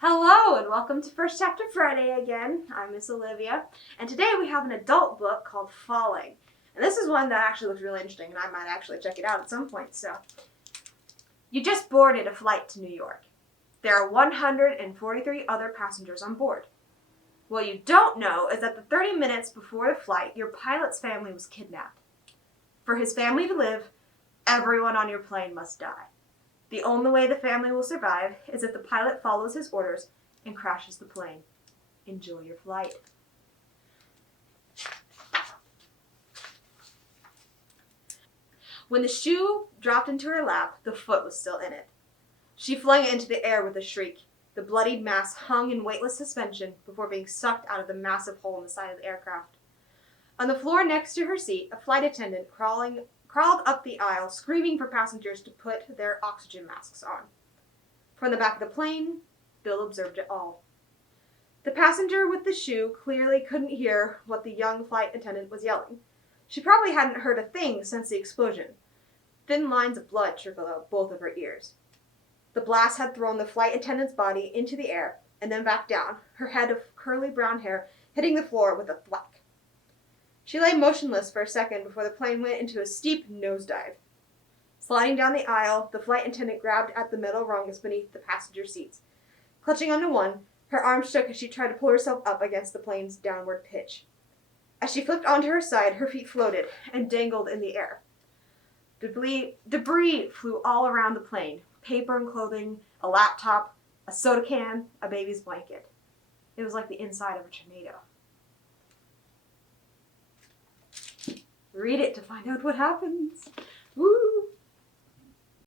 Hello and welcome to First Chapter Friday again. I'm Miss Olivia, and today we have an adult book called Falling. And this is one that actually looks really interesting, and I might actually check it out at some point. So, you just boarded a flight to New York. There are 143 other passengers on board. What you don't know is that the 30 minutes before the flight, your pilot's family was kidnapped. For his family to live, everyone on your plane must die. The only way the family will survive is if the pilot follows his orders and crashes the plane. Enjoy your flight. When the shoe dropped into her lap, the foot was still in it. She flung it into the air with a shriek. The bloodied mass hung in weightless suspension before being sucked out of the massive hole in the side of the aircraft. On the floor next to her seat, a flight attendant crawled up the aisle, screaming for passengers to put their oxygen masks on. From the back of the plane, Bill observed it all. The passenger with the shoe clearly couldn't hear what the young flight attendant was yelling. She probably hadn't heard a thing since the explosion. Thin lines of blood trickled out both of her ears. The blast had thrown the flight attendant's body into the air and then back down, her head of curly brown hair hitting the floor with a thwack. She lay motionless for a second before the plane went into a steep nosedive. Sliding down the aisle, the flight attendant grabbed at the metal rungs beneath the passenger seats. Clutching onto one, her arm shook as she tried to pull herself up against the plane's downward pitch. As she flipped onto her side, her feet floated and dangled in the air. Debris flew all around the plane. Paper and clothing, a laptop, a soda can, a baby's blanket. It was like the inside of a tornado. Read it to find out what happens.